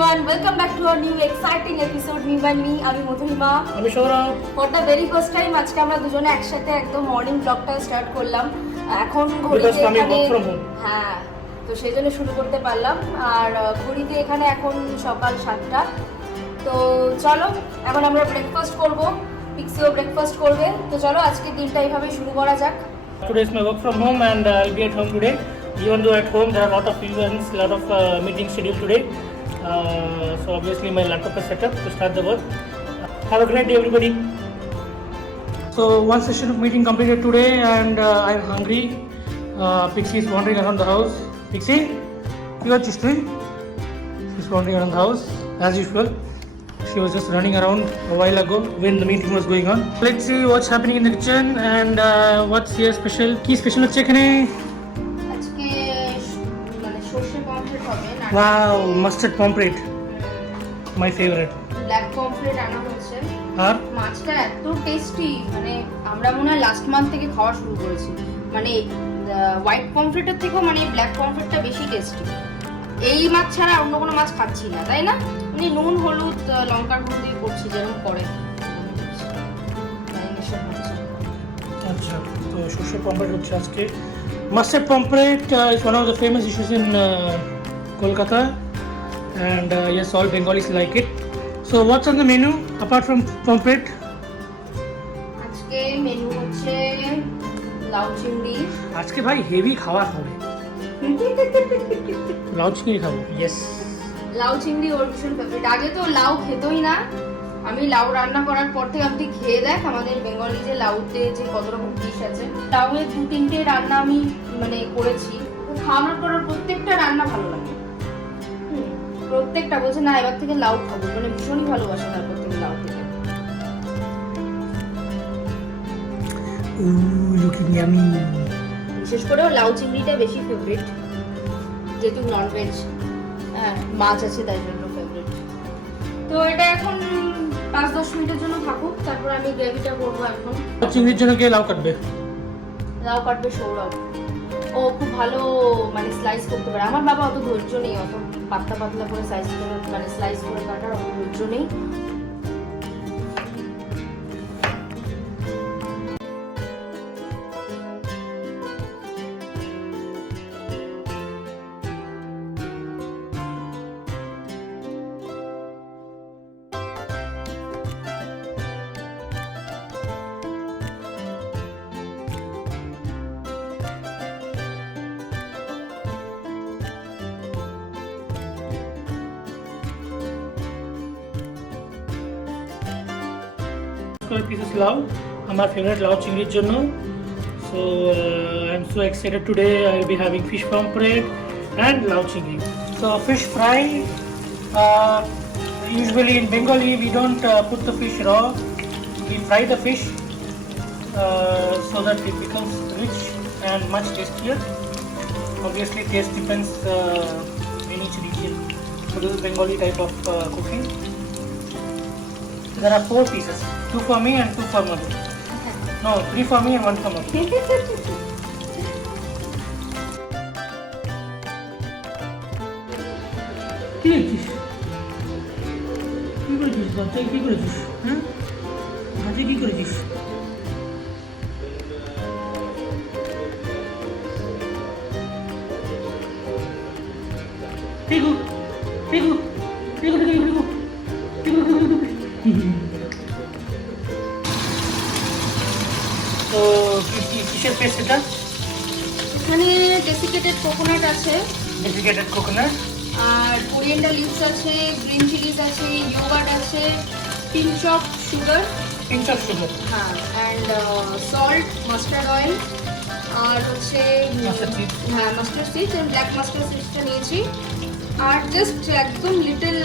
everyone, welcome back to our new exciting episode Me by Me. আমি মধুরিমা, আমি Sourav. for the very first time আজকে আমরা দুজনে একসাথে একদম মর্নিং ব্লগটা স্টার্ট করলাম। এখন ঘড়িতে এখানে হ্যাঁ, তো সেই জন্য শুরু করতে পারলাম। আর ঘড়িতে এখানে এখন সকাল 7টা। তো চলো এখন আমরা ব্রেকফাস্ট করব, পিক্সিও ব্রেকফাস্ট করবে। তো চলো আজকে দিনটা এইভাবে শুরু করা যাক। Today is my work from home and I'll be at home today. Even though at home there are a lot of events, a lot of meetings scheduled today. So obviously my laptop is set up to start the work. Have a great day everybody. So one session of meeting completed today and I'm hungry. Pixie is wandering around the house. Pixie, you are just doing? She's wandering around the house as usual. She was just running around a while ago when the meeting was going on. Let's see what's happening in the kitchen and what's here special. Key special হচ্ছে এখানে আজকে মানে সরষে pomfret হবে না। Wow, mustard pomfret. My favorite. Black pomfret আনা হয়েছে। আর মাছটা এত টেস্টি, মানে আমরা মনে হয় লাস্ট মান্থ থেকে খাওয়া শুরু করেছি। মানে হোয়াইট পমফ্রেটের থেকেও মানে ব্ল্যাক পমফ্রেটটা বেশি টেস্টি। এই মাছ ছাড়া অন্য কোনো মাছ খাচ্ছি না, তাই না? মানে নুন হলুদ লঙ্কার গুঁড়ো দিয়ে করছি যেরকম করে। আচ্ছা, তো সরষে pomfret হচ্ছে আজকে। Mustard pomfret is one of the famous dishes in Kolkata and yes, all Bengalis like it. So what's on the menu apart from pomfret? আজকে মেনু হচ্ছে লাউ চিংড়ি। আজকে ভাই হেভি খাবার হবে। লাউ চিংড়ি খাবো। ইয়েস, লাউ চিংড়ি ওর ভীষণ ফেভারিট। আগে তো লাউ খেতই না। আমি লাউ রান্না করার পর থেকে আপনি খেয়ে দেখ আমাদের বেঙ্গলি যে লাউতে যে কত রকম ডিশ আছে, লাউয়ের 2-3টে রান্না আমি মানে করেছি। খাওয়ানোর পর প্রত্যেকটা রান্না ভালো লাগে। প্রত্যেকটা বলছে না এবার থেকে লাউ খাবো, মানে ভীষণই ভালোবাসে তারপর থেকে লাউ খেতে। Looking yummy. বিশেষ করে লাউ চিংড়িটা বেশি ফেভারিট, যেহেতু ননভেজ মাছ আছে তাই জন্য ফেভারিট। তো এটা এখন 5-10 মিনিটের জন্য থাকুক, তারপর আমি গ্রেভিটা করবো। এখন চিংড়ির জন্য কে লাউ কাটবে? লাউ কাটবে সৌরভ। ও খুব ভালো মানে স্লাইস করতে পারে। আমার বাবা অত ধৈর্য নেই, অত পাতলা পাতলা করে মানে স্লাইস করে কাটার অত ধৈর্য নেই। Pieces লাউ, আমার ফেভারিট লাউ চিংড়ির জন্য। So I'm so excited today. I will be having fish pomfret and লাউ চিংড়ি. So fish fry. Usually in Bengali we don't put the fish raw. We fry the fish so that it becomes rich and much tastier. Obviously taste depends in each region. So this is Bengali type of cooking. There are 4 pieces, 2 for me and 2 for mother. No, 3 for me and 1 for mother. কি করেছিস? কি করেছিস? বাচ্চা কি করেছিস? হ্যাঁ, বাচ্চা কি করেছিস? টিকু টিকু টিকু টিকু টিকু টিকু টিকু। তো কিসের পেস্ট এটা? এখানে ডেসিকেটেড কোকোনাট আছে, ডেসিকেটেড কোকোনাট, আর কোরিয়েন্ডার লিভস আছে, গ্রিন চিলিজ আছে, ইয়োগার্ট আছে, পিঞ্চ অফ সুগার, হ্যাঁ, অ্যান্ড সল্ট, মাস্টার্ড অয়েল, আর হচ্ছে হ্যাঁ মাস্টার্ড সিডস, ব্ল্যাক মাস্টার্ড সিডসটা নিয়েছি। আর জাস্ট একদম লিটল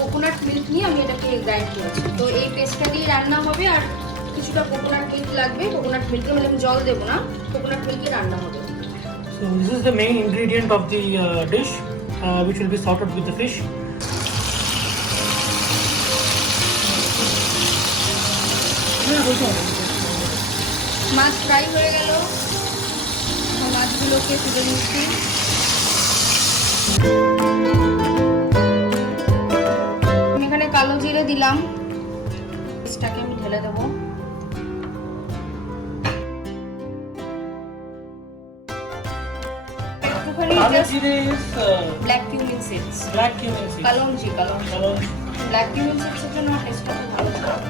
কোকোনাট মিল্ক নিয়ে আমি এটাকে গ্রাইন্ড করেছি। তো এই পেস্টটা দিয়ে রান্না হবে। আর কিছুটা কোকোনাট মিল্ক লাগবে। কোকোনাট মিল্কে মানে আমি জল দেবো না, কোকোনাট মিল্কে রান্না হবে। So this is the main ingredient of the dish which will be sorted with the fish. মাছ ফ্রাই হয়ে গেল, মাছগুলোকে তুলে নিচ্ছি। দিলাম, পেস্টটাকে আমি ঢেলে দেবো। একটুখানি ব্ল্যাক কিউমিন সিডস, কালঞ্জি ব্ল্যাক কিউমিন সিডসের জন্য টেস্টটা খুব ভালো হয়।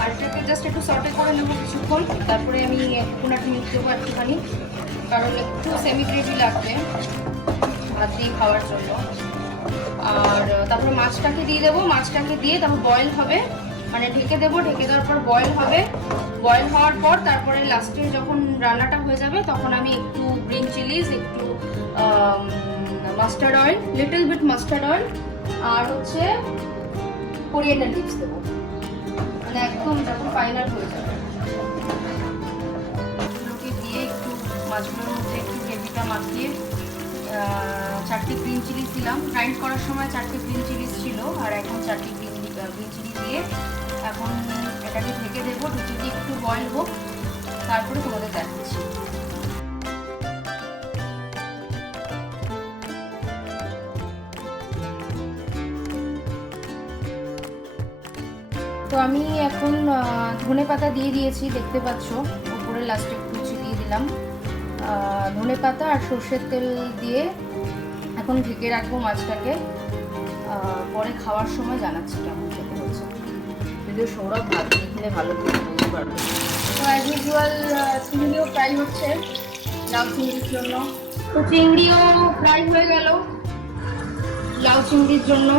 আর এটাকে জাস্ট একটু সর্টে করে নেবো কিছুক্ষণ, তারপরে আমি কোকোনাট মিল্ক দেবো একটুখানি, কারণ একটু সেমি গ্রেভি লাগবে ভাত দিয়ে খাওয়ার জন্য। আর তারপরে মাছটাকে দিয়ে দেবো, মাছটাকে দিয়ে তারপর বয়েল হবে, মানে ঢেকে দেবো, ঢেকে দেওয়ার পর বয়েল হবে। বয়েল হওয়ার পর তারপরে লাস্টে যখন রান্নাটা হয়ে যাবে তখন আমি একটু গ্রিন চিলিজ, একটু mustard oil, little bit mustard oil আর হচ্ছে কোরিয়েন্ডার লিভস দেবো, মানে একদম যখন ফাইনাল হয়ে যাবে। এগুলোকে দিয়ে একটু মাছগুলোর মধ্যে একটু গ্রেভিটা মাখিয়ে 4টে গ্রিন চিলিজ দিলাম। গ্রাইন্ড করার সময় 4টে গ্রিন চিলিজ ছিল, আর এখন 4টে গ্রিন চিলি দিয়ে এখন এটাকে ঢেকে দেবো, ঢেকে দিয়ে একটু বয়েল হোক, তারপরে তোমাদের দেখাচ্ছি। তো আমি এখন ধনেপাতা দিয়ে দিয়েছি, দেখতে পাচ্ছ উপরে লাস্টে কুচি দিয়ে দিলাম। ধনেপাতা আর সর্ষের তেল দিয়ে এখন ঢেকে রাখবো মাছটাকে, পরে খাওয়ার সময় জানাচ্ছি কেমন খেতে হচ্ছে। যদিও সৌরভ ভাত দিয়ে খেলে ভালো করে বলতে পারবে। তো অ্যাজ ইউজুয়াল চিংড়িও ফ্রাই হচ্ছে লাউ চিংড়ির জন্য। তো চিংড়িও ফ্রাই হয়ে গেল লাউ চিংড়ির জন্য।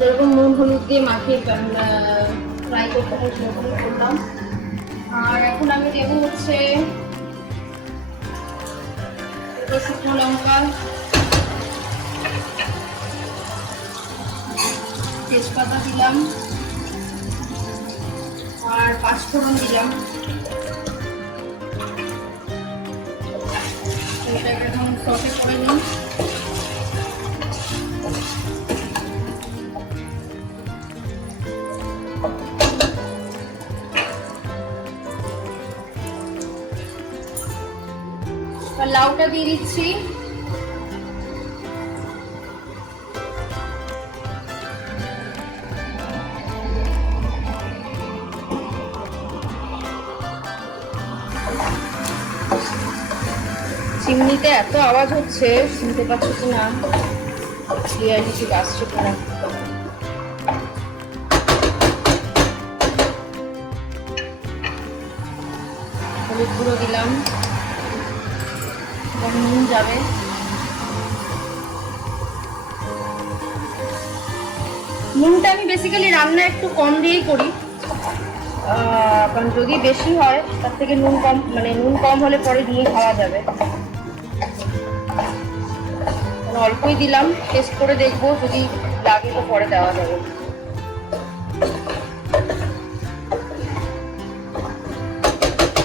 যেরকম নুন হলুদ দিয়ে মাখিয়ে ফ্রাই করতে হয় সেরকম করলাম। আর এখন আমি দেবো হচ্ছে শুকনো লঙ্কা, তেজপাতা দিলাম আর 5 ফোড়ন দিলাম। এটাকে এখন সসে করে নিই। লাউটা দিয়ে দিচ্ছি। চিমনিতে এত আওয়াজ হচ্ছে, শুনতে পাচ্ছ কি না ক্লিয়ারলি ঠিক আসছে কিনা। হলুদ গুঁড়ো দিলাম, নুন যাবে, নুনটা আমি বেসিক্যালি রান্না একটু কম দিয়েই করি, কারণ যদি বেশি হয় তার থেকে নুন কম, মানে নুন কম হলে পরে দিয়ে খাওয়া যাবে। অল্পই দিলাম, টেস্ট করে দেখবো, যদি লাগে তো পরে দেওয়া যাবে।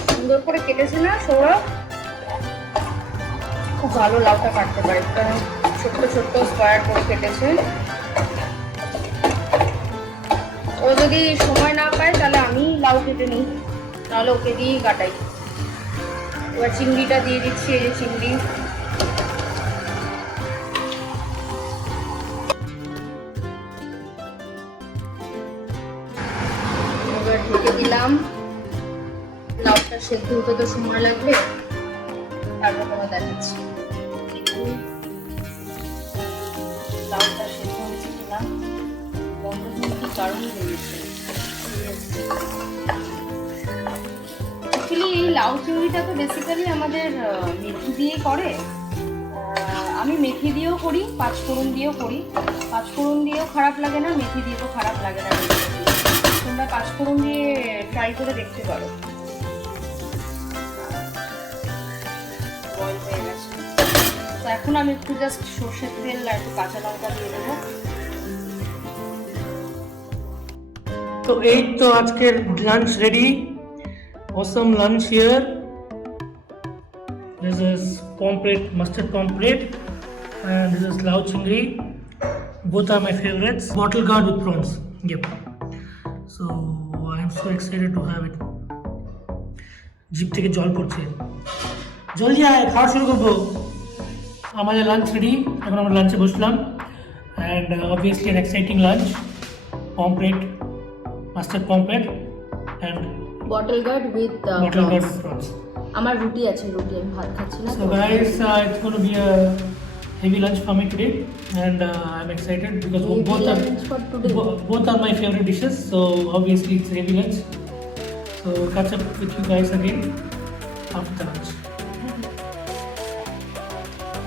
সুন্দর করে কেটেছে না সৌরভ, খুব ভালো লাউটা কাটতে পারে, কারণ ছোট্ট ছোট্ট স্কোয়ার করে কেটেছে। ও যদি সময় না পায় তাহলে আমি লাউ কেটে নিই, নাহলে ওকে দিয়েই কাটাই। এবার চিংড়িটা দিয়ে দিচ্ছি, এই যে চিংড়ি। এবার ঢেকে দিলাম, লাউটা সেদ্ধ হতে তো সময় লাগবে, তারপর তোমার দেখাচ্ছি। লাউটা সেদ্ধ হয়েছে কিনা, গন্ধ কি কারণে বেরিয়েছে। অ্যাকচুয়ালি এই লাউ চিংড়িটা তো বেসিক্যালি আমাদের মেথি দিয়ে করে। আমি মেথি দিয়েও করি, 5 ফোড়ন দিয়েও করি। 5 ফোড়ন দিয়েও খারাপ লাগে না, মেথি দিয়ে তো খারাপ লাগে না। তোমরা 5 ফোড়ন দিয়ে ট্রাই করে দেখতে পারো। বয়েল হয়ে গেছে, তো এখন আমি একটু জাস্ট সর্ষের তেল আর একটু কাঁচা লঙ্কা দিয়ে দেবো। তো এই তো আজকের lunch ready, awesome lunch here. This is pomfret, mustard pomfret, and this is lau chingri. Both are my favorites. Bottle gourd with prawns. Yep. So I am so excited to have it. জিভ থেকে জল পড়ছে। জলদি আয়, খাওয়া শুরু করবো। আমাদের লাঞ্চ রেডি, এখন আমরা লাঞ্চে বসলাম। And obviously an exciting lunch, pomfret, mustard pomfret and bottle gourd with bottle gourd prawns. আমার রুটি আছে, রুটি আমি ভাত খাচ্ছি না। So guys, it's going to be a heavy lunch for me today, and I'm excited because Heavy both are lunch for today. both are my favorite dishes. So obviously it's heavy lunch. So catch up with you guys again after the lunch.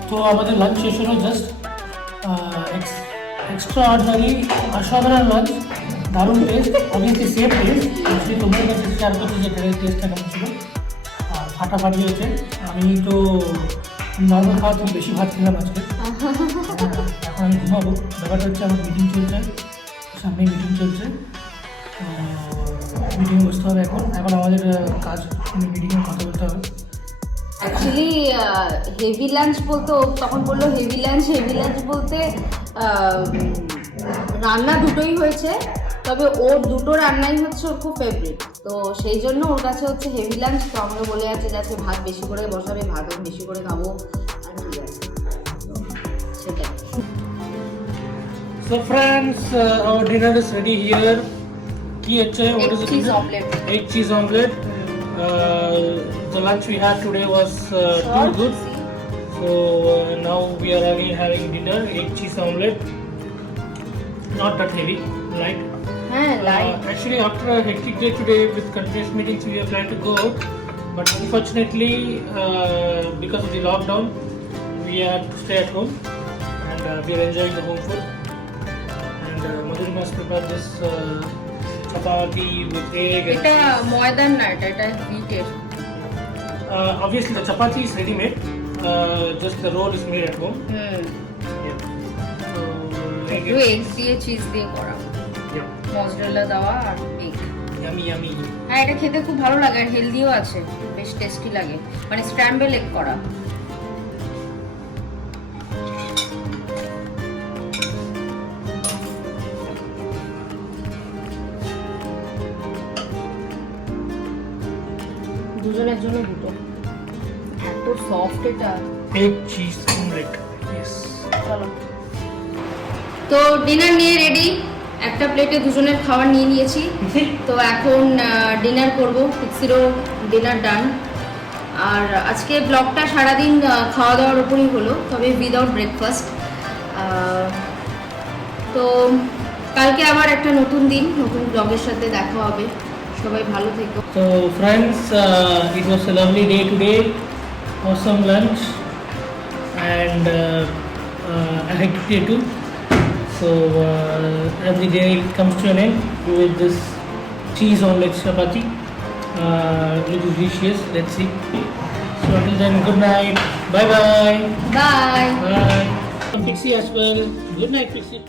তো আমাদের lunch শেষ হলো, just extra ordinary অসাধারণ lunch, দারুণ test, obviously same test. Actually তোমার কাছে share করছি যে টেস্টটা কেমন ছিল। আর ফাটাফাটি হয়েছে। আমি তো নর্মাল খাওয়া থেকে বেশি ভাত খেলাম আজকে। এখন আমি ঘুমাবো। ব্যাপারটা হচ্ছে আমার মিটিং চলছে, সামনে মিটিং চলছে, মিটিংয়ে বসতে হবে। এখন আমাদের কাজ, মিটিংয়ে কথা বলতে হবে। অ্যাকচুয়ালি হেভি লাঞ্চ বলতে ও তখন বললো হেভি লাঞ্চ বলতে রান্না দুটোই হয়েছে, তবে ওর দুটো রান্নাই হচ্ছে ওর খুব ফেভারিট, তো সেই জন্য ওর কাছে হচ্ছে হেভি লাঞ্চ। তো আমাকে বলে যাচ্ছে যে আজকে ভাত বেশি করে বসাবে, ভাত আমি বেশি করে খাবো, আর ঠিক আছে, তো সেটাই। So friends, our dinner is ready here. Ki achhe, what is it? Cheese omelette. Egg cheese omelette. The lunch we had today was too good. So now we are again having dinner, egg cheese omelette. Not that heavy, light. Light. Actually, after a hectic day today with continuous meetings, we are planning to go out. But unfortunately, because of the lockdown, we had to stay at home, and we are enjoying the home food. And Madhurima has prepared this chapati with egg. এটা ময়দার না, এটা wheat-এর। Obviously, the chapati is ready-made. Just the roll is made at home. Yeah. So, একটু egg দিয়ে cheese দিয়ে করা, yeah. Mozzarella দেওয়া আর egg. Yummy, yummy. হ্যাঁ, এটা খেতে খুব ভালো লাগে আর হেলদিও আছে, বেশ টেস্টি লাগে, মানে স্ক্র্যাম্বল এগ করা। দুজনের জন্য দুটো, এত সফট এটা। Egg cheese omelette. Yes. চলো, তো ডিনার নিয়ে রেডি, একটা প্লেটে দুজনের খাবার নিয়ে নিয়েছি। তো এখন ডিনার করব, ফিক্সিরও ডিনার ডান। আর আজকে ব্লগটা সারাদিন খাওয়া দাওয়ার উপরই হলো, তবে উইদাউট ব্রেকফাস্ট। তো কালকে আবার একটা নতুন দিন, নতুন ব্লগের সাথে দেখা হবে। সবাই ভালো থেকো। So friends, it was a lovely day today. Awesome lunch and a hectic day too. So every day comes to an end with this cheese omelette chapati. It is delicious. Let's see. So until then, good night. Bye bye. Bye. Bye. Pixie as well. Good night, Pixie.